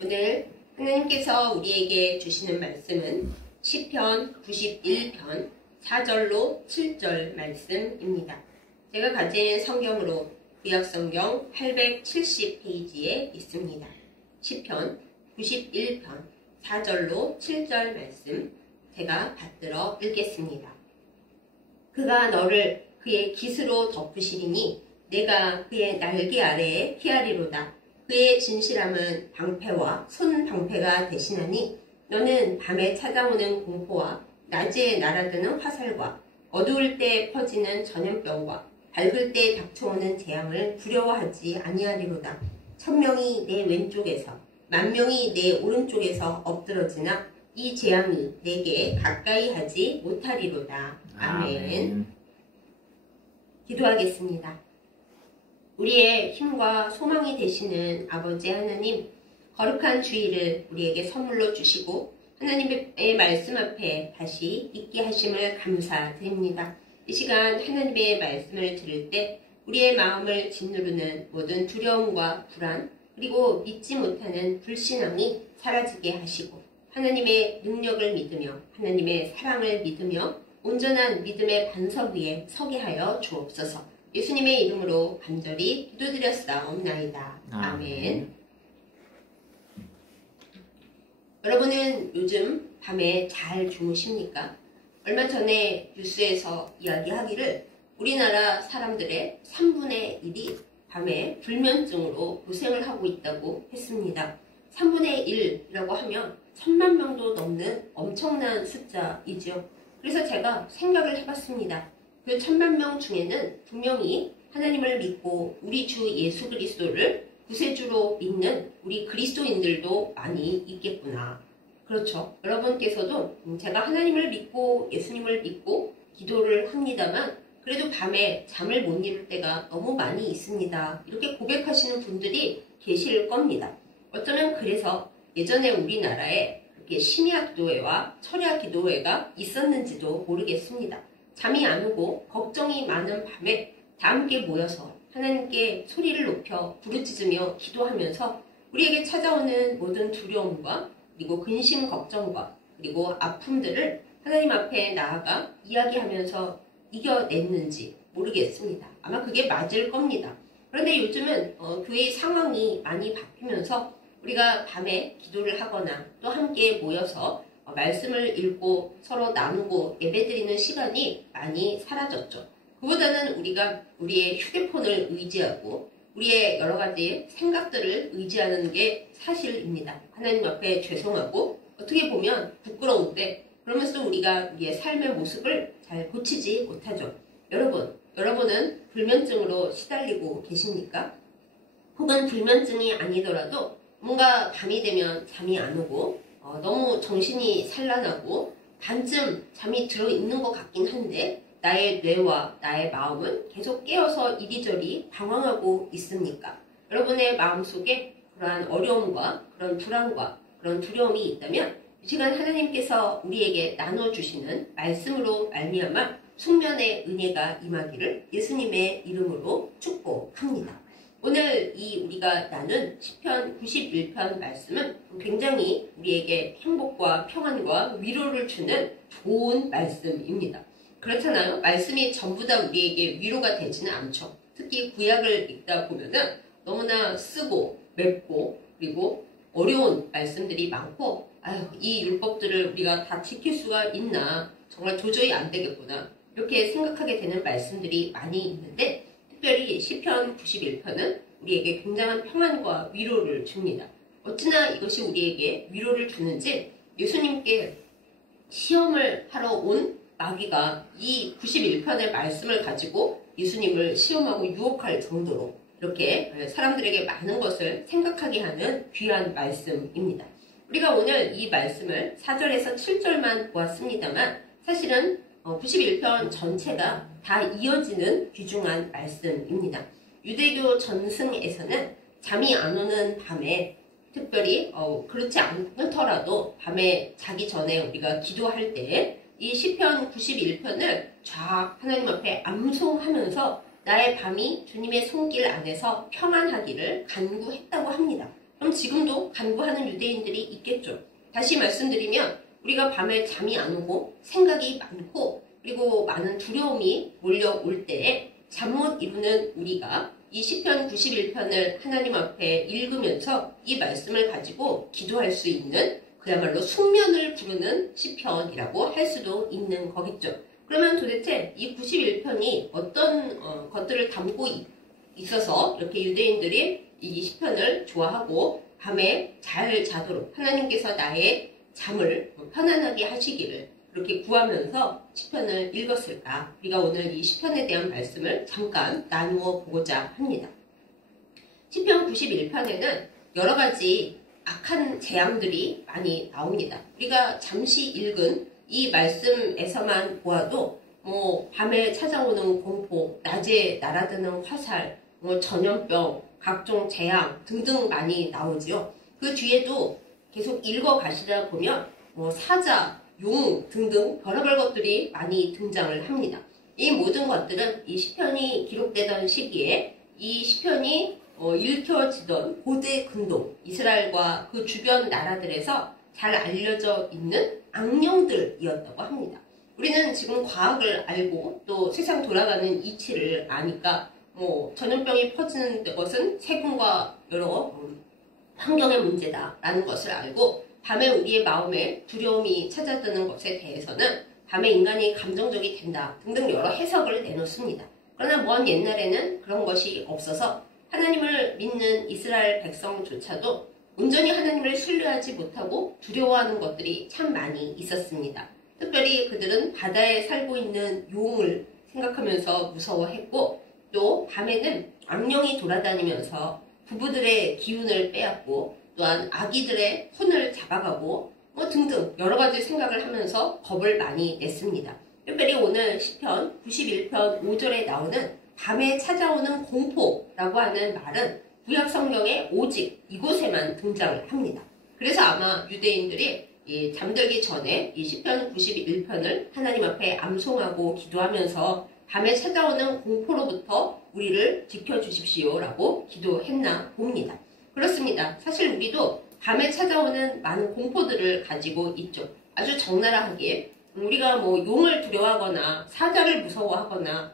오늘 하나님께서 우리에게 주시는 말씀은 시편 91편 4절로 7절 말씀입니다. 제가 가진 성경으로 구약성경 870페이지에 있습니다. 시편 91편 4절로 7절 말씀 제가 받들어 읽겠습니다. 그가 너를 그의 깃으로 덮으시리니 내가 그의 날개 아래에 피하리로다. 그의 진실함은 방패와 손방패가 대신하니 너는 밤에 찾아오는 공포와 낮에 날아드는 화살과 어두울 때 퍼지는 전염병과 밝을 때 닥쳐오는 재앙을 두려워하지 아니하리로다. 1000명이 내 왼쪽에서 10,000명이 내 오른쪽에서 엎드러지나 이 재앙이 내게 가까이 하지 못하리로다. 아멘. 기도하겠습니다. 우리의 힘과 소망이 되시는 아버지 하나님, 거룩한 주일을 우리에게 선물로 주시고 하나님의 말씀 앞에 다시 있게 하심을 감사드립니다. 이 시간 하나님의 말씀을 들을 때 우리의 마음을 짓누르는 모든 두려움과 불안, 그리고 믿지 못하는 불신앙이 사라지게 하시고 하나님의 능력을 믿으며 하나님의 사랑을 믿으며 온전한 믿음의 반석 위에 서게 하여 주옵소서. 예수님의 이름으로 간절히 기도드렸사옵나이다. 아멘. 여러분은 요즘 밤에 잘 주무십니까? 얼마 전에 뉴스에서 이야기하기를 우리나라 사람들의 3분의 1이 밤에 불면증으로 고생을 하고 있다고 했습니다. 3분의 1이라고 하면 1000만 명도 넘는 엄청난 숫자이죠. 그래서 제가 생각을 해봤습니다. 그 1000만 명 중에는 분명히 하나님을 믿고 우리 주 예수 그리스도를 구세주로 믿는 우리 그리스도인들도 많이 있겠구나. 그렇죠. 여러분께서도 제가 하나님을 믿고 예수님을 믿고 기도를 합니다만 그래도 밤에 잠을 못 이룰 때가 너무 많이 있습니다. 이렇게 고백하시는 분들이 계실 겁니다. 어쩌면 그래서 예전에 우리나라에 그렇게 심야 기도회와 철야 기도회가 있었는지도 모르겠습니다. 잠이 안 오고 걱정이 많은 밤에 다 함께 모여서 하나님께 소리를 높여 부르짖으며 기도하면서 우리에게 찾아오는 모든 두려움과 그리고 근심 걱정과 그리고 아픔들을 하나님 앞에 나아가 이야기하면서 이겨냈는지 모르겠습니다. 아마 그게 맞을 겁니다. 그런데 요즘은 교회의 상황이 많이 바뀌면서 우리가 밤에 기도를 하거나 또 함께 모여서 말씀을 읽고 서로 나누고 예배드리는 시간이 많이 사라졌죠. 그보다는 우리가 우리의 휴대폰을 의지하고 우리의 여러 가지 생각들을 의지하는 게 사실입니다. 하나님 앞에 죄송하고 어떻게 보면 부끄러운데 그러면서도 우리가 우리의 삶의 모습을 잘 고치지 못하죠. 여러분은 불면증으로 시달리고 계십니까? 혹은 불면증이 아니더라도 뭔가 밤이 되면 잠이 안 오고 너무 정신이 산란하고 반쯤 잠이 들어있는 것 같긴 한데 나의 뇌와 나의 마음은 계속 깨어서 이리저리 방황하고 있습니까? 여러분의 마음속에 그러한 어려움과 그런 불안과 그런 두려움이 있다면 이 시간 하나님께서 우리에게 나눠주시는 말씀으로 말미암아 숙면의 은혜가 임하기를 예수님의 이름으로 축복합니다. 오늘 우리가 나눈 시편 91편 말씀은 굉장히 우리에게 행복과 평안과 위로를 주는 좋은 말씀입니다. 그렇잖아요. 말씀이 전부 다 우리에게 위로가 되지는 않죠. 특히 구약을 읽다 보면은 너무나 쓰고 맵고 그리고 어려운 말씀들이 많고 이 율법들을 우리가 다 지킬 수가 있나 정말 도저히 안 되겠구나 이렇게 생각하게 되는 말씀들이 많이 있는데 특별히 시편 91편은 우리에게 굉장한 평안과 위로를 줍니다. 어찌나 이것이 우리에게 위로를 주는지 예수님께 시험을 하러 온 마귀가 이 91편의 말씀을 가지고 예수님을 시험하고 유혹할 정도로 이렇게 사람들에게 많은 것을 생각하게 하는 귀한 말씀입니다. 우리가 오늘 이 말씀을 4절에서 7절만 보았습니다만 사실은 91편 전체가 다 이어지는 귀중한 말씀입니다. 유대교 전승에서는 잠이 안 오는 밤에 특별히 그렇지 않더라도 밤에 자기 전에 우리가 기도할 때 이 시편 91편을 쫙 하나님 앞에 암송하면서 나의 밤이 주님의 손길 안에서 평안하기를 간구했다고 합니다. 그럼 지금도 간구하는 유대인들이 있겠죠. 다시 말씀드리면 우리가 밤에 잠이 안 오고 생각이 많고 그리고 많은 두려움이 몰려올 때에 잠 못 이루는 우리가 이 시편 91편을 하나님 앞에 읽으면서 이 말씀을 가지고 기도할 수 있는 그야말로 숙면을 부르는 시편이라고 할 수도 있는 거겠죠. 그러면 도대체 이 91편이 어떤 것들을 담고 있어서 이렇게 유대인들이 이 시편을 좋아하고 밤에 잘 자도록 하나님께서 나의 잠을 편안하게 하시기를 그렇게 구하면서 시편을 읽었을까? 우리가 오늘 이 시편에 대한 말씀을 잠깐 나누어 보고자 합니다. 시편 91편에는 여러 가지 악한 재앙들이 많이 나옵니다. 우리가 잠시 읽은 이 말씀에서만 보아도 밤에 찾아오는 공포, 낮에 날아드는 화살, 전염병, 각종 재앙 등등 많이 나오지요. 그 뒤에도 계속 읽어 가시다 보면 사자, 용 등등 별의별 것들이 많이 등장을 합니다. 이 모든 것들은 이 시편이 기록되던 시기에 이 시편이 읽혀지던 고대 근동, 이스라엘과 그 주변 나라들에서 잘 알려져 있는 악령들이었다고 합니다. 우리는 지금 과학을 알고 또 세상 돌아가는 이치를 아니까 전염병이 퍼지는 것은 세균과 여러 환경의 문제다라는 것을 알고 밤에 우리의 마음에 두려움이 찾아드는 것에 대해서는 밤에 인간이 감정적이 된다 등등 여러 해석을 내놓습니다. 그러나 먼 옛날에는 그런 것이 없어서 하나님을 믿는 이스라엘 백성조차도 온전히 하나님을 신뢰하지 못하고 두려워하는 것들이 참 많이 있었습니다. 특별히 그들은 바다에 살고 있는 용을 생각하면서 무서워했고 또 밤에는 악령이 돌아다니면서 부부들의 기운을 빼앗고 또한 아기들의 혼을 잡아가고 등등 여러 가지 생각을 하면서 겁을 많이 냈습니다. 특별히 오늘 시편 91편 5절에 나오는 밤에 찾아오는 공포라고 하는 말은 구약 성경에 오직 이곳에만 등장을 합니다. 그래서 아마 유대인들이 잠들기 전에 이 시편 91편을 하나님 앞에 암송하고 기도하면서 밤에 찾아오는 공포로부터 우리를 지켜주십시오라고 기도했나 봅니다. 그렇습니다. 사실 우리도 밤에 찾아오는 많은 공포들을 가지고 있죠. 아주 적나라하게 우리가 용을 두려워하거나 사자를 무서워하거나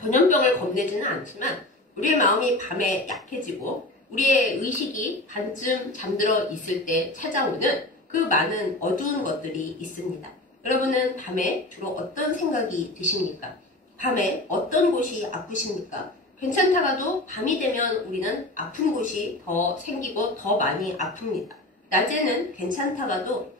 전염병을 겁내지는 않지만 우리의 마음이 밤에 약해지고 우리의 의식이 반쯤 잠들어 있을 때 찾아오는 그 많은 어두운 것들이 있습니다. 여러분은 밤에 주로 어떤 생각이 드십니까? 밤에 어떤 곳이 아프십니까? 괜찮다가도 밤이 되면 우리는 아픈 곳이 더 생기고 더 많이 아픕니다. 낮에는 괜찮다가도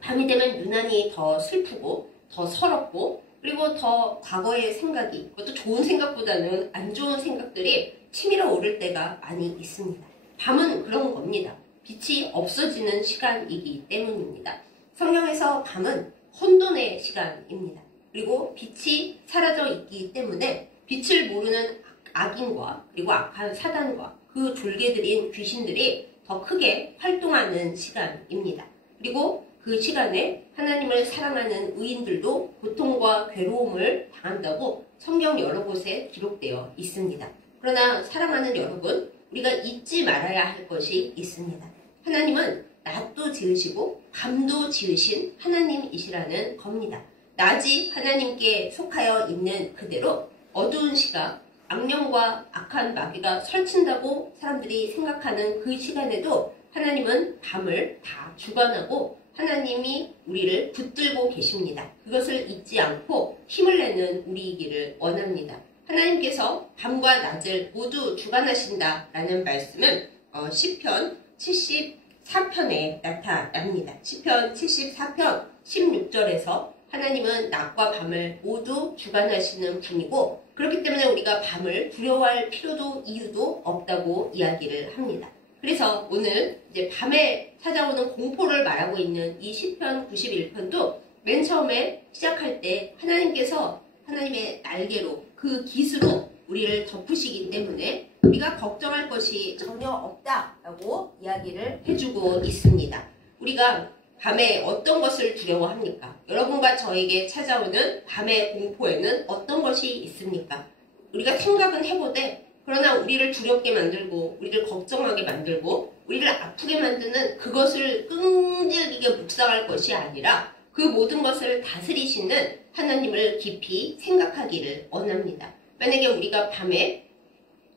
밤이 되면 유난히 더 슬프고 더 서럽고 그리고 더 과거의 생각이 그것도 좋은 생각보다는 안 좋은 생각들이 치밀어 오를 때가 많이 있습니다. 밤은 그런 겁니다. 빛이 없어지는 시간이기 때문입니다. 성경에서 밤은 혼돈의 시간입니다. 그리고 빛이 사라져 있기 때문에 빛을 모르는 악인과 그리고 악한 사단과 그 졸개들인 귀신들이 더 크게 활동하는 시간입니다. 그리고 그 시간에 하나님을 사랑하는 의인들도 고통과 괴로움을 당한다고 성경 여러 곳에 기록되어 있습니다. 그러나 사랑하는 여러분, 우리가 잊지 말아야 할 것이 있습니다. 하나님은 낮도 지으시고 밤도 지으신 하나님이시라는 겁니다. 낮이 하나님께 속하여 있는 그대로 어두운 시각, 악령과 악한 마귀가 설친다고 사람들이 생각하는 그 시간에도 하나님은 밤을 다 주관하고 하나님이 우리를 붙들고 계십니다. 그것을 잊지 않고 힘을 내는 우리이기를 원합니다. 하나님께서 밤과 낮을 모두 주관하신다라는 말씀은 시편 74편에 나타납니다. 시편 74편 16절에서 하나님은 낮과 밤을 모두 주관하시는 분이고 그렇기 때문에 우리가 밤을 두려워할 필요도 이유도 없다고 이야기를 합니다. 그래서 오늘 이제 밤에 찾아오는 공포를 말하고 있는 이 시편 91편도 맨 처음에 시작할 때 하나님께서 하나님의 날개로 그 깃으로 우리를 덮으시기 때문에 우리가 걱정할 것이 전혀 없다라고 이야기를 해주고 있습니다. 우리가 밤에 어떤 것을 두려워합니까? 여러분과 저에게 찾아오는 밤의 공포에는 어떤 것이 있습니까? 우리가 생각은 해보되 그러나 우리를 두렵게 만들고 우리를 걱정하게 만들고 우리를 아프게 만드는 그것을 끈질기게 묵상할 것이 아니라 그 모든 것을 다스리시는 하나님을 깊이 생각하기를 원합니다. 만약에 우리가 밤에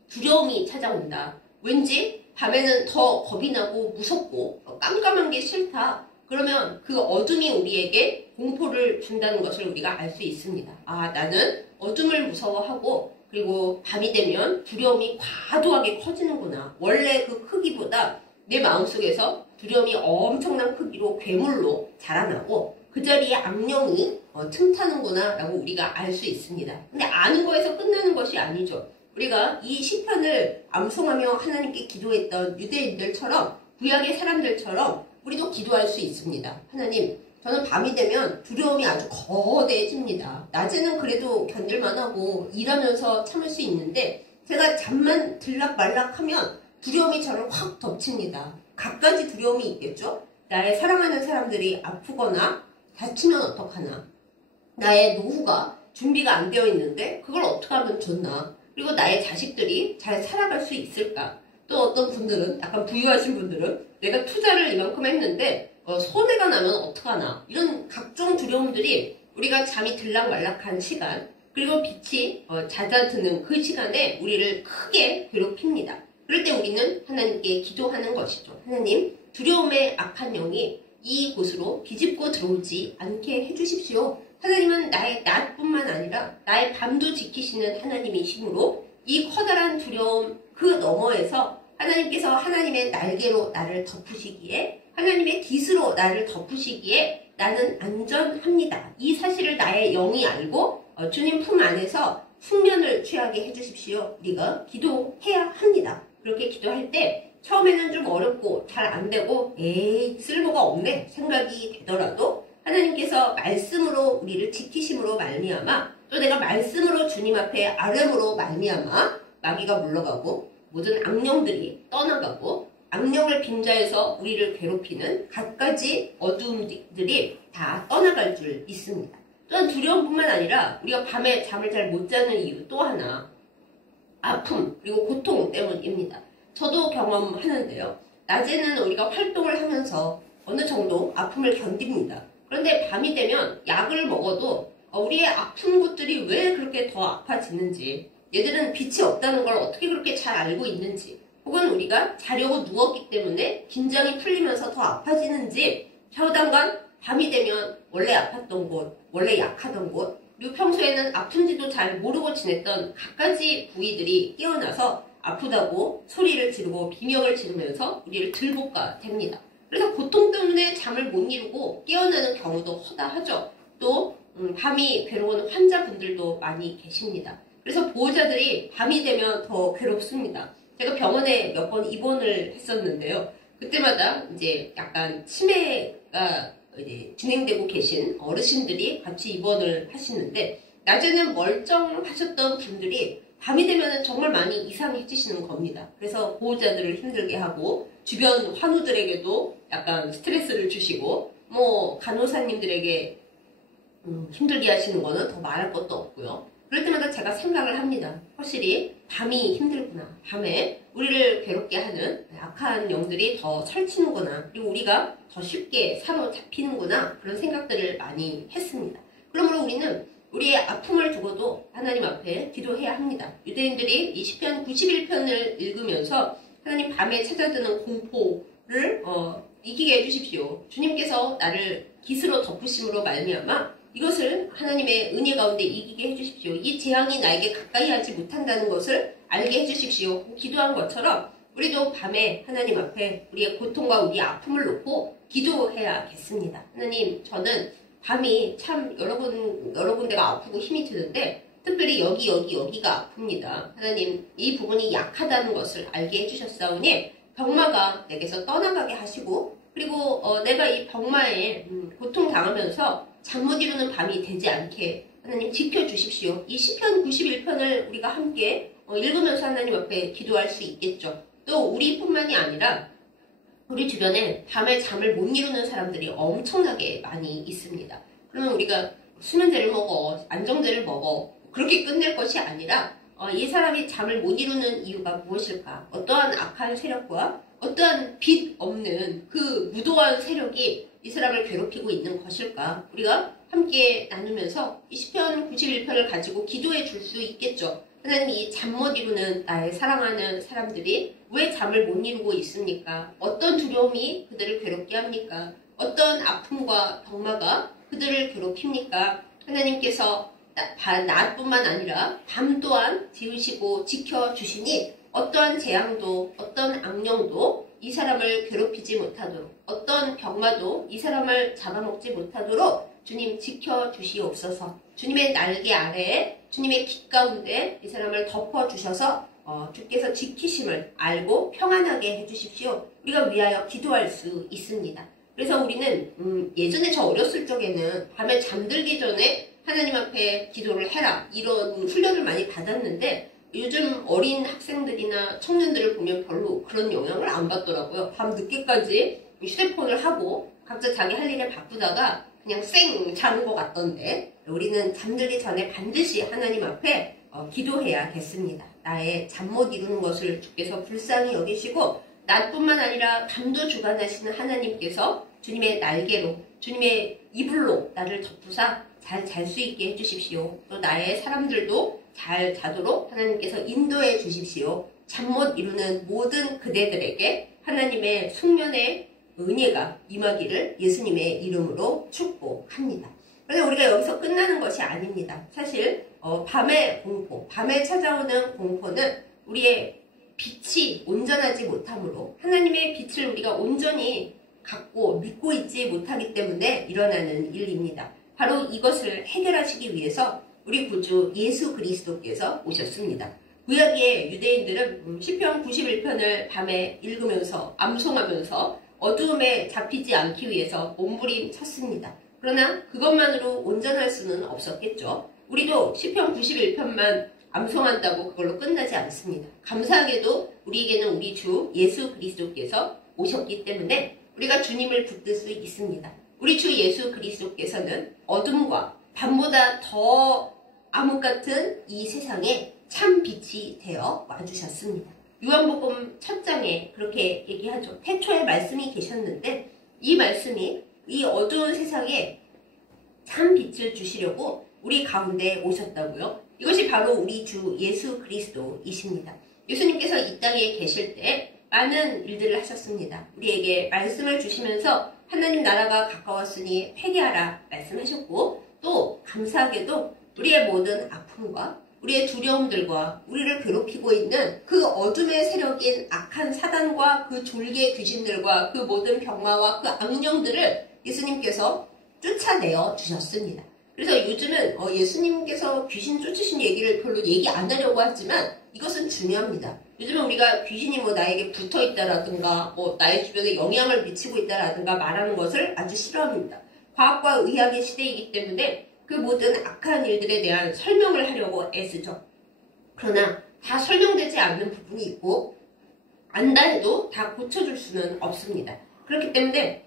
두려움이 찾아온다. 왠지 밤에는 더 겁이 나고 무섭고 깜깜한 게 싫다. 그러면 그 어둠이 우리에게 공포를 준다는 것을 우리가 알 수 있습니다. 아, 나는 어둠을 무서워하고 그리고 밤이 되면 두려움이 과도하게 커지는구나. 원래 그 크기보다 내 마음속에서 두려움이 엄청난 크기로 괴물로 자라나고 그 자리에 악령이 틈타는구나 라고 우리가 알 수 있습니다. 근데 아는 거에서 끝나는 것이 아니죠. 우리가 이 시편을 암송하며 하나님께 기도했던 유대인들처럼 구약의 사람들처럼 우리도 기도할 수 있습니다. 하나님, 저는 밤이 되면 두려움이 아주 거대해집니다. 낮에는 그래도 견딜만 하고 일하면서 참을 수 있는데 제가 잠만 들락말락하면 두려움이 저를 확 덮칩니다. 갖가지 두려움이 있겠죠? 나의 사랑하는 사람들이 아프거나 다치면 어떡하나? 나의 노후가 준비가 안 되어 있는데 그걸 어떻게 하면 좋나? 그리고 나의 자식들이 잘 살아갈 수 있을까? 또 어떤 분들은, 약간 부유하신 분들은 내가 투자를 이만큼 했는데 손해가 나면 어떡하나? 이런 각종 두려움들이 우리가 잠이 들락말락한 시간, 그리고 빛이 잦아드는 그 시간에 우리를 크게 괴롭힙니다. 그럴 때 우리는 하나님께 기도하는 것이죠. 하나님, 두려움의 악한 영이 이곳으로 비집고 들어오지 않게 해주십시오. 하나님은 나의 낮뿐만 아니라 나의 밤도 지키시는 하나님이시므로 이 커다란 두려움 그 너머에서 하나님께서 하나님의 날개로 나를 덮으시기에, 하나님의 깃으로 나를 덮으시기에 나는 안전합니다. 이 사실을 나의 영이 알고 주님 품 안에서 숙면을 취하게 해주십시오. 우리가 기도해야 합니다. 그렇게 기도할 때 처음에는 좀 어렵고 잘 안 되고 에이 쓸모가 없네 생각이 되더라도 하나님께서 말씀으로 우리를 지키심으로 말미암아 또 내가 말씀으로 주님 앞에 아뢰므로 말미암아 마귀가 물러가고 모든 악령들이 떠나가고 악령을 빙자해서 우리를 괴롭히는 갖가지 어두움들이 다 떠나갈 줄 믿습니다. 또한 두려움뿐만 아니라 우리가 밤에 잠을 잘 못 자는 이유 또 하나, 아픔 그리고 고통 때문입니다. 저도 경험하는데요. 낮에는 우리가 활동을 하면서 어느 정도 아픔을 견딥니다. 그런데 밤이 되면 약을 먹어도 우리의 아픈 곳들이 왜 그렇게 더 아파지는지, 얘들은 빛이 없다는 걸 어떻게 그렇게 잘 알고 있는지, 혹은 우리가 자려고 누웠기 때문에 긴장이 풀리면서 더 아파지는지 좌우당간 밤이 되면 원래 아팠던 곳, 원래 약하던 곳, 그리고 평소에는 아픈지도 잘 모르고 지냈던 갖가지 부위들이 깨어나서 아프다고 소리를 지르고 비명을 지르면서 우리를 들볶아 댑니다. 그래서 고통 때문에 잠을 못 이루고 깨어나는 경우도 허다하죠. 또 밤이 괴로운 환자분들도 많이 계십니다. 그래서 보호자들이 밤이 되면 더 괴롭습니다. 제가 병원에 몇 번 입원을 했었는데요. 그때마다 이제 약간 치매가 이제 진행되고 계신 어르신들이 같이 입원을 하시는데 낮에는 멀쩡하셨던 분들이 밤이 되면 정말 많이 이상해지시는 겁니다. 그래서 보호자들을 힘들게 하고 주변 환우들에게도 약간 스트레스를 주시고 뭐 간호사님들에게 힘들게 하시는 거는 더 말할 것도 없고요. 그럴 때마다 제가 생각을 합니다. 확실히 밤이 힘들구나. 밤에 우리를 괴롭게 하는 악한 영들이 더 설치는구나. 그리고 우리가 더 쉽게 사로잡히는구나. 그런 생각들을 많이 했습니다. 그러므로 우리는 우리의 아픔을 두고도 하나님 앞에 기도해야 합니다. 유대인들이 이 시편 91편을 읽으면서 하나님 밤에 찾아드는 공포를 이기게 해주십시오. 주님께서 나를 깃으로 덮으심으로 말미암아 이것을 하나님의 은혜 가운데 이기게 해주십시오. 이 재앙이 나에게 가까이 하지 못한다는 것을 알게 해주십시오. 기도한 것처럼 우리도 밤에 하나님 앞에 우리의 고통과 우리의 아픔을 놓고 기도해야겠습니다. 하나님, 저는 밤이 참 여러 군데가 아프고 힘이 드는데 특별히 여기가 아픕니다. 하나님, 이 부분이 약하다는 것을 알게 해주셨사오니 병마가 내게서 떠나가게 하시고 그리고 내가 이 병마에 고통당하면서 잠 못 이루는 밤이 되지 않게 하나님 지켜주십시오. 이 시편 91편을 우리가 함께 읽으면서 하나님 앞에 기도할 수 있겠죠. 또 우리뿐만이 아니라 우리 주변에 밤에 잠을 못 이루는 사람들이 엄청나게 많이 있습니다. 그러면 우리가 수면제를 먹어, 안정제를 먹어 그렇게 끝낼 것이 아니라 이 사람이 잠을 못 이루는 이유가 무엇일까? 어떠한 악한 세력과 어떠한 빛 없는 그 무도한 세력이 이 사람을 괴롭히고 있는 것일까? 우리가 함께 나누면서 이 시편 91편을 가지고 기도해 줄 수 있겠죠. 하나님이 잠 못 이루는 나의 사랑하는 사람들이 왜 잠을 못 이루고 있습니까? 어떤 두려움이 그들을 괴롭게 합니까? 어떤 아픔과 병마가 그들을 괴롭힙니까? 하나님께서 낮뿐만 아니라 밤 또한 지으시고 지켜주시니 어떠한 재앙도 어떤 악령도 이 사람을 괴롭히지 못하도록, 어떤 병마도 이 사람을 잡아먹지 못하도록 주님 지켜주시옵소서. 주님의 날개 아래에, 주님의 깃 가운데 이 사람을 덮어주셔서 주께서 지키심을 알고 평안하게 해주십시오. 우리가 위하여 기도할 수 있습니다. 그래서 우리는 예전에 저 어렸을 적에는 밤에 잠들기 전에 하나님 앞에 기도를 해라, 이런 훈련을 많이 받았는데 요즘 어린 학생들이나 청년들을 보면 별로 그런 영향을 안 받더라고요. 밤 늦게까지 휴대폰을 하고 각자 자기 할 일에 바쁘다가 그냥 쌩 자는 것 같던데, 우리는 잠들기 전에 반드시 하나님 앞에 기도해야겠습니다. 나의 잠 못 이루는 것을 주께서 불쌍히 여기시고 낮뿐만 아니라 밤도 주관하시는 하나님께서 주님의 날개로, 주님의 이불로 나를 덮으사 잘 잘 수 있게 해주십시오. 또 나의 사람들도 잘 자도록 하나님께서 인도해 주십시오. 잠 못 이루는 모든 그대들에게 하나님의 숙면의 은혜가 임하기를 예수님의 이름으로 축복합니다. 그런데 우리가 여기서 끝나는 것이 아닙니다. 사실 밤의 공포, 밤에 찾아오는 공포는 우리의 빛이 온전하지 못하므로 하나님의 빛을 우리가 온전히 갖고 믿고 있지 못하기 때문에 일어나는 일입니다. 바로 이것을 해결하시기 위해서 우리 구주 예수 그리스도께서 오셨습니다. 구약의 유대인들은 시편 91편을 밤에 읽으면서 암송하면서 어두움에 잡히지 않기 위해서 몸부림쳤습니다. 그러나 그것만으로 온전할 수는 없었겠죠. 우리도 시편 91편만 암송한다고 그걸로 끝나지 않습니다. 감사하게도 우리에게는 우리 주 예수 그리스도께서 오셨기 때문에 우리가 주님을 붙들 수 있습니다. 우리 주 예수 그리스도께서는 어둠과 밤보다 더 암흑 같은 이 세상에 참 빛이 되어 와주셨습니다. 요한복음 첫 장에 그렇게 얘기하죠. 태초에 말씀이 계셨는데 이 말씀이 이 어두운 세상에 참 빛을 주시려고 우리 가운데 오셨다고요. 이것이 바로 우리 주 예수 그리스도이십니다. 예수님께서 이 땅에 계실 때 많은 일들을 하셨습니다. 우리에게 말씀을 주시면서 하나님 나라가 가까웠으니 회개하라 말씀하셨고, 또 감사하게도 우리의 모든 아픔과 우리의 두려움들과 우리를 괴롭히고 있는 그 어둠의 세력인 악한 사단과 그 졸개 귀신들과 그 모든 병마와 그 악령들을 예수님께서 쫓아내어 주셨습니다. 그래서 요즘은 예수님께서 귀신 쫓으신 얘기를 별로 얘기 안 하려고 하지만 이것은 중요합니다. 요즘은 우리가 귀신이 나에게 붙어 있다라든가 나의 주변에 영향을 미치고 있다라든가 말하는 것을 아주 싫어합니다. 과학과 의학의 시대이기 때문에 그 모든 악한 일들에 대한 설명을 하려고 애쓰죠. 그러나 다 설명되지 않는 부분이 있고 안다 해도 다 고쳐줄 수는 없습니다. 그렇기 때문에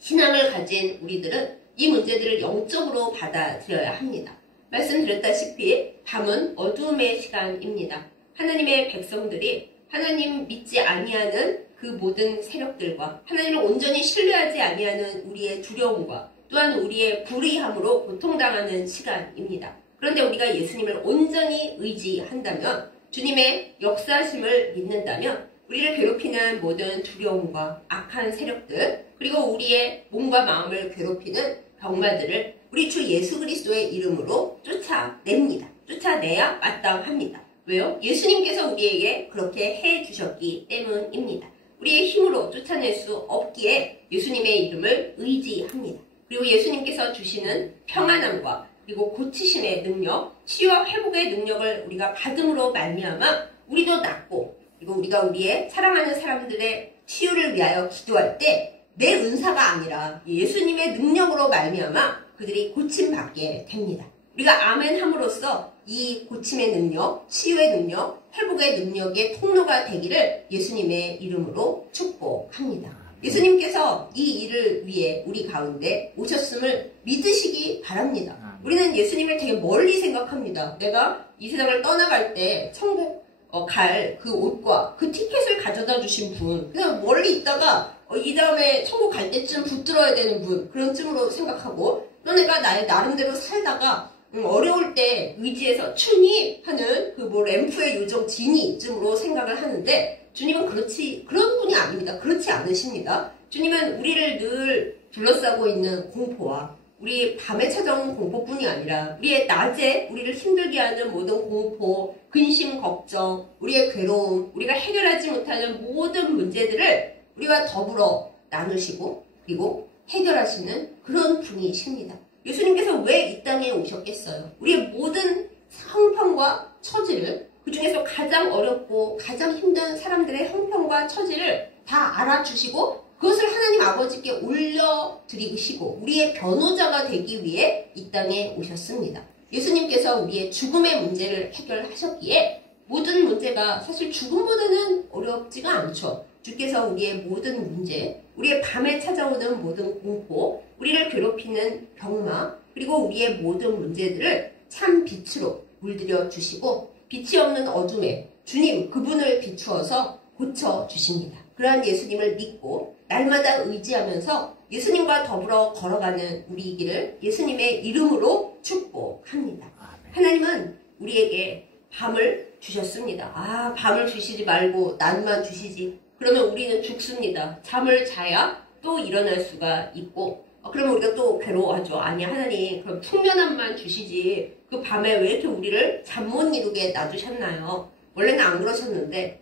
신앙을 가진 우리들은 이 문제들을 영적으로 받아들여야 합니다. 말씀드렸다시피 밤은 어두움의 시간입니다. 하나님의 백성들이 하나님 믿지 아니하는 그 모든 세력들과 하나님을 온전히 신뢰하지 아니하는 우리의 두려움과 또한 우리의 불의함으로 고통당하는 시간입니다. 그런데 우리가 예수님을 온전히 의지한다면, 주님의 역사심을 믿는다면 우리를 괴롭히는 모든 두려움과 악한 세력들, 그리고 우리의 몸과 마음을 괴롭히는 병마들을 우리 주 예수 그리스도의 이름으로 쫓아냅니다. 쫓아내야 마땅합니다. 왜요? 예수님께서 우리에게 그렇게 해주셨기 때문입니다. 우리의 힘으로 쫓아낼 수 없기에 예수님의 이름을 의지합니다. 그리고 예수님께서 주시는 평안함과 그리고 고치심의 능력, 치유와 회복의 능력을 우리가 받음으로 말미암아 우리도 낫고, 그리고 우리가 우리의 사랑하는 사람들의 치유를 위하여 기도할 때 내 은사가 아니라 예수님의 능력으로 말미암아 그들이 고침받게 됩니다. 우리가 아멘 함으로써 이 고침의 능력, 치유의 능력, 회복의 능력의 통로가 되기를 예수님의 이름으로 축복합니다. 예수님께서 이 일을 위해 우리 가운데 오셨음을 믿으시기 바랍니다. 우리는 예수님을 되게 멀리 생각합니다. 내가 이 세상을 떠나갈 때 천국 갈 그 옷과 그 티켓을 가져다 주신 분, 그냥 멀리 있다가 이 다음에 천국 갈 때쯤 붙들어야 되는 분, 그런 쯤으로 생각하고, 또 내가 나의 나름대로 살다가 어려울 때 의지해서 주님 하는 그 램프의 요정 지니쯤으로 생각을 하는데, 주님은 그런 분이 아닙니다. 그렇지 않으십니다. 주님은 우리를 늘 둘러싸고 있는 공포와 우리 밤에 찾아오는 공포뿐이 아니라 우리의 낮에 우리를 힘들게 하는 모든 공포, 근심, 걱정, 우리의 괴로움, 우리가 해결하지 못하는 모든 문제들을 우리와 더불어 나누시고 그리고 해결하시는 그런 분이십니다. 예수님께서 왜 이 땅에 오셨겠어요? 우리의 모든 형편과 처지를, 그 중에서 가장 어렵고 가장 힘든 사람들의 형편과 처지를 다 알아주시고 그것을 하나님 아버지께 올려드리시고 우리의 변호자가 되기 위해 이 땅에 오셨습니다. 예수님께서 우리의 죽음의 문제를 해결하셨기에 모든 문제가 사실 죽음보다는 어렵지가 않죠. 주께서 우리의 모든 문제, 우리의 밤에 찾아오는 모든 공포, 우리를 괴롭히는 병마, 그리고 우리의 모든 문제들을 참 빛으로 물들여 주시고 빛이 없는 어둠에 주님 그분을 비추어서 고쳐주십니다. 그러한 예수님을 믿고 날마다 의지하면서 예수님과 더불어 걸어가는 우리이기를 예수님의 이름으로 축복합니다. 하나님은 우리에게 밤을 주셨습니다. 밤을 주시지 말고 낮만 주시지. 그러면 우리는 죽습니다. 잠을 자야 또 일어날 수가 있고 그러면 우리가 또 괴로워하죠. 아니 하나님 그럼 풍년함만 주시지 그 밤에 왜 이렇게 우리를 잠 못 이루게 놔두셨나요? 원래는 안 그러셨는데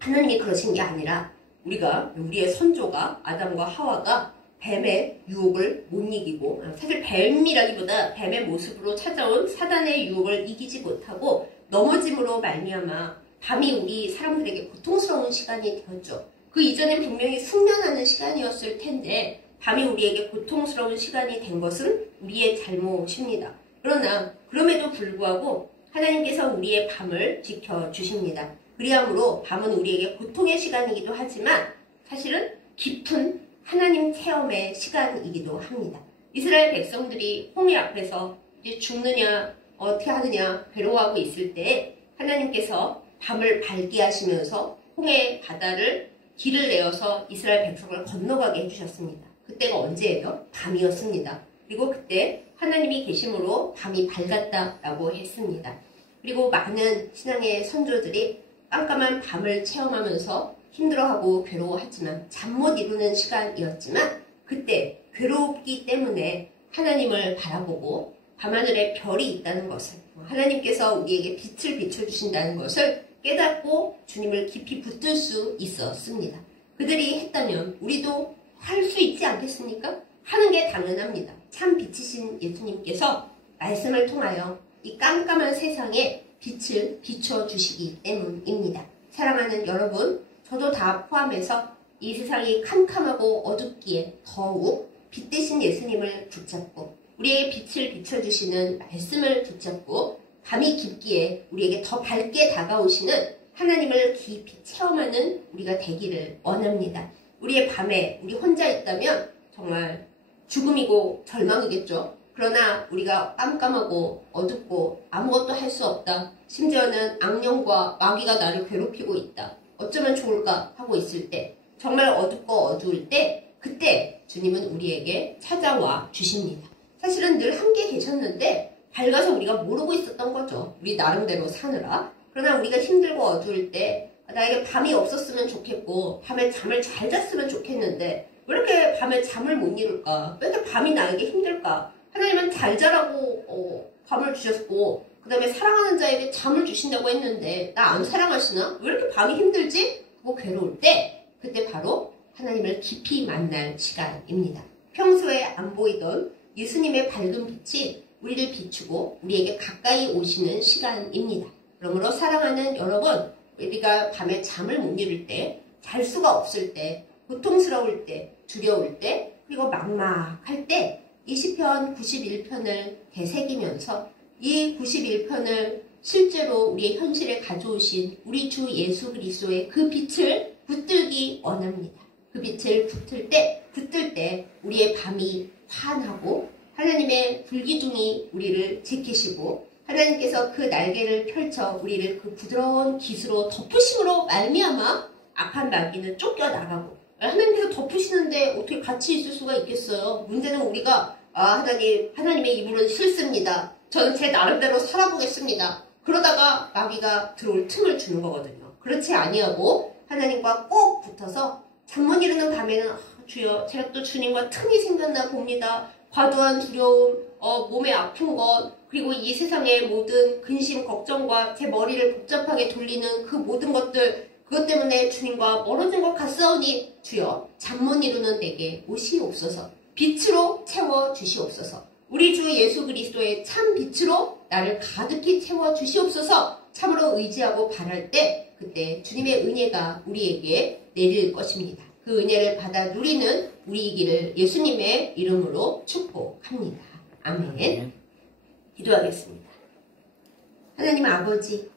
하나님이 그러신 게 아니라 우리의 선조가 아담과 하와가 뱀의 유혹을 못 이기고 사실 뱀이라기보다 뱀의 모습으로 찾아온 사단의 유혹을 이기지 못하고 넘어짐으로 말미암아 밤이 우리 사람들에게 고통스러운 시간이 되었죠. 그 이전엔 분명히 숙면하는 시간이었을 텐데 밤이 우리에게 고통스러운 시간이 된 것은 우리의 잘못입니다. 그러나 그럼에도 불구하고 하나님께서 우리의 밤을 지켜주십니다. 그리함으로 밤은 우리에게 고통의 시간이기도 하지만 사실은 깊은 하나님 체험의 시간이기도 합니다. 이스라엘 백성들이 홍해 앞에서 이제 죽느냐 어떻게 하느냐 괴로워하고 있을 때 하나님께서 밤을 밝게 하시면서 홍해 바다를 길을 내어서 이스라엘 백성을 건너가게 해주셨습니다. 그때가 언제예요? 밤이었습니다. 그리고 그때 하나님이 계심으로 밤이 밝았다라고 했습니다. 그리고 많은 신앙의 선조들이 깜깜한 밤을 체험하면서 힘들어하고 괴로워하지만 잠 못 이루는 시간이었지만 그때 괴롭기 때문에 하나님을 바라보고 밤하늘에 별이 있다는 것을 하나님께서 우리에게 빛을 비춰주신다는 것을 깨닫고 주님을 깊이 붙들 수 있었습니다. 그들이 했다면 우리도 할 수 있지 않겠습니까? 하는 게 당연합니다. 참 빛이신 예수님께서 말씀을 통하여 이 깜깜한 세상에 빛을 비춰주시기 때문입니다. 사랑하는 여러분, 저도 다 포함해서 이 세상이 캄캄하고 어둡기에 더욱 빛 대신 예수님을 붙잡고 우리의 빛을 비춰주시는 말씀을 붙잡고 밤이 깊기에 우리에게 더 밝게 다가오시는 하나님을 깊이 체험하는 우리가 되기를 원합니다. 우리의 밤에 우리 혼자 있다면 정말 죽음이고 절망이겠죠. 그러나 우리가 깜깜하고 어둡고 아무것도 할 수 없다. 심지어는 악령과 마귀가 나를 괴롭히고 있다. 어쩌면 좋을까 하고 있을 때 정말 어둡고 어두울 때 그때 주님은 우리에게 찾아와 주십니다. 사실은 늘 함께 계셨는데 밝아서 우리가 모르고 있었던 거죠. 우리 나름대로 사느라. 그러나 우리가 힘들고 어두울 때 나에게 밤이 없었으면 좋겠고 밤에 잠을 잘 잤으면 좋겠는데 왜 이렇게 밤에 잠을 못 이룰까? 왜 이렇게 밤이 나에게 힘들까? 하나님은 잘 자라고 밤을 주셨고 그 다음에 사랑하는 자에게 잠을 주신다고 했는데 나 안 사랑하시나? 왜 이렇게 밤이 힘들지? 하고 괴로울 때 그때 바로 하나님을 깊이 만날 시간입니다. 평소에 안 보이던 예수님의 밝은 빛이 우리를 비추고 우리에게 가까이 오시는 시간입니다. 그러므로 사랑하는 여러분, 우리가 밤에 잠을 못 이룰 때, 잘 수가 없을 때, 고통스러울 때, 두려울 때, 그리고 막막할 때 이 시편 91편을 되새기면서 이 91편을 실제로 우리의 현실에 가져오신 우리 주 예수 그리스도의 그 빛을 붙들기 원합니다. 그 빛을 붙들 때 우리의 밤이 환하고 하나님의 불기둥이 우리를 지키시고 하나님께서 그 날개를 펼쳐 우리를 그 부드러운 깃으로 덮으심으로 말미암아 악한 마귀는 쫓겨나가고, 하나님께서 덮으시는데 어떻게 같이 있을 수가 있겠어요? 문제는 우리가 하나님의 이불은 싫습니다. 저는 제 나름대로 살아보겠습니다. 그러다가 마귀가 들어올 틈을 주는 거거든요. 그렇지 아니하고 하나님과 꼭 붙어서 잠 못 이루는 밤에는 주여, 제가 또 주님과 틈이 생겼나 봅니다. 과도한 두려움, 몸에 아픈 것, 그리고 이 세상의 모든 근심, 걱정과 제 머리를 복잡하게 돌리는 그 모든 것들, 그것 때문에 주님과 멀어진 것 같사오니 주여, 잠 못 이루는 내게 오시옵소서. 빛으로 채워주시옵소서. 우리 주 예수 그리스도의 참 빛으로 나를 가득히 채워주시옵소서. 참으로 의지하고 바랄 때 그때 주님의 은혜가 우리에게 내릴 것입니다. 그 은혜를 받아 누리는 우리이기를 예수님의 이름으로 축복합니다. 아멘. 기도하겠습니다. 하나님 아버지,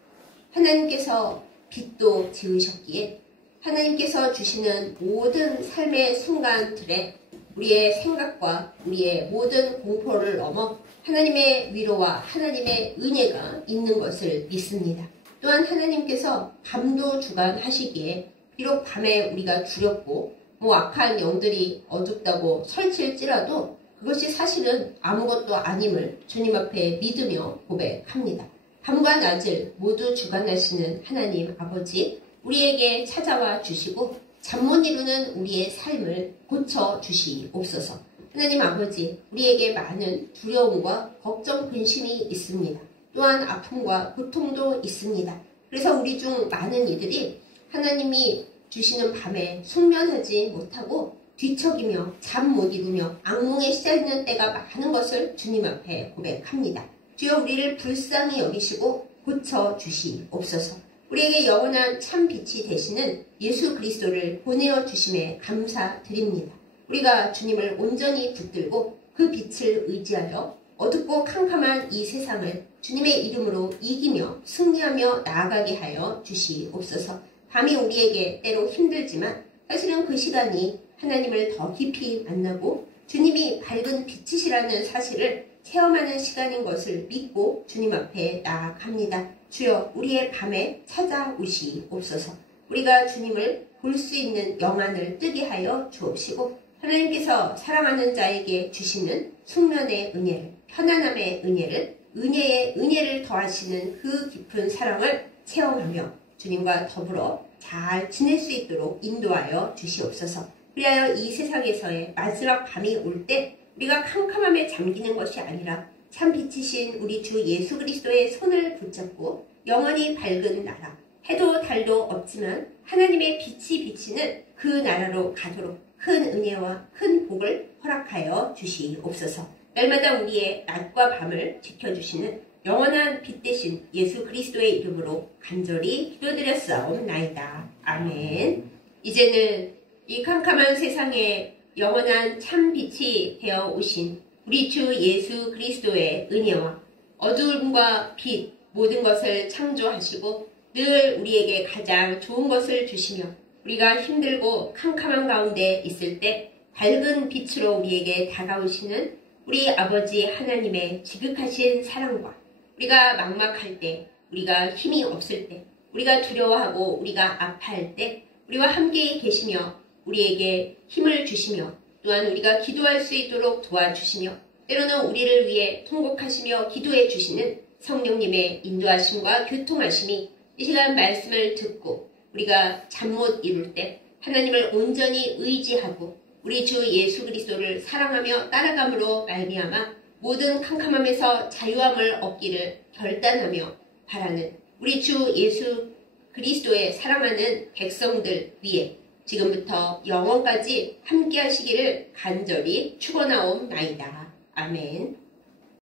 하나님께서 빛도 지으셨기에 하나님께서 주시는 모든 삶의 순간들에 우리의 생각과 우리의 모든 공포를 넘어 하나님의 위로와 하나님의 은혜가 있는 것을 믿습니다. 또한 하나님께서 밤도 주관하시기에 비록 밤에 우리가 두렵고 악한 영들이 어둡다고 설칠지라도 그것이 사실은 아무것도 아님을 주님 앞에 믿으며 고백합니다. 밤과 낮을 모두 주관하시는 하나님 아버지, 우리에게 찾아와 주시고 잠 못 이루는 우리의 삶을 고쳐 주시옵소서. 하나님 아버지, 우리에게 많은 두려움과 걱정, 근심이 있습니다. 또한 아픔과 고통도 있습니다. 그래서 우리 중 많은 이들이 하나님이 주시는 밤에 숙면하지 못하고 뒤척이며 잠 못 이루며 악몽에 시달리는 때가 많은 것을 주님 앞에 고백합니다. 주여, 우리를 불쌍히 여기시고 고쳐 주시옵소서. 우리에게 영원한 참 빛이 되시는 예수 그리스도를 보내어 주심에 감사드립니다. 우리가 주님을 온전히 붙들고 그 빛을 의지하여 어둡고 캄캄한 이 세상을 주님의 이름으로 이기며 승리하며 나아가게 하여 주시옵소서. 밤이 우리에게 때로 힘들지만 사실은 그 시간이 하나님을 더 깊이 만나고 주님이 밝은 빛이시라는 사실을 체험하는 시간인 것을 믿고 주님 앞에 나아갑니다. 주여, 우리의 밤에 찾아오시옵소서. 우리가 주님을 볼 수 있는 영안을 뜨게 하여 주옵시고 하나님께서 사랑하는 자에게 주시는 숙면의 은혜를, 편안함의 은혜를, 은혜의 은혜를 더하시는 그 깊은 사랑을 체험하며 주님과 더불어 잘 지낼 수 있도록 인도하여 주시옵소서. 그리하여 이 세상에서의 마지막 밤이 올 때 우리가 캄캄함에 잠기는 것이 아니라 참 빛이신 우리 주 예수 그리스도의 손을 붙잡고 영원히 밝은 나라, 해도 달도 없지만 하나님의 빛이 비치는 그 나라로 가도록 큰 은혜와 큰 복을 허락하여 주시옵소서. 날마다 우리의 낮과 밤을 지켜주시는 영원한 빛 되신 예수 그리스도의 이름으로 간절히 기도드렸사옵나이다. 아멘. 이제는 이 캄캄한 세상에 영원한 참 빛이 되어 오신 우리 주 예수 그리스도의 은혜와 어두움과 빛 모든 것을 창조하시고 늘 우리에게 가장 좋은 것을 주시며 우리가 힘들고 캄캄한 가운데 있을 때 밝은 빛으로 우리에게 다가오시는 우리 아버지 하나님의 지극하신 사랑과 우리가 막막할 때, 우리가 힘이 없을 때, 우리가 두려워하고 우리가 아파할 때 우리와 함께 계시며 우리에게 힘을 주시며 또한 우리가 기도할 수 있도록 도와주시며 때로는 우리를 위해 통곡하시며 기도해 주시는 성령님의 인도하심과 교통하심이 이 시간 말씀을 듣고 우리가 잠 못 이룰 때 하나님을 온전히 의지하고 우리 주 예수 그리스도를 사랑하며 따라감으로 말미암아 모든 캄캄함에서 자유함을 얻기를 결단하며 바라는 우리 주 예수 그리스도의 사랑하는 백성들 위에 지금부터 영원까지 함께 하시기를 간절히 축원하옵나이다. 아멘.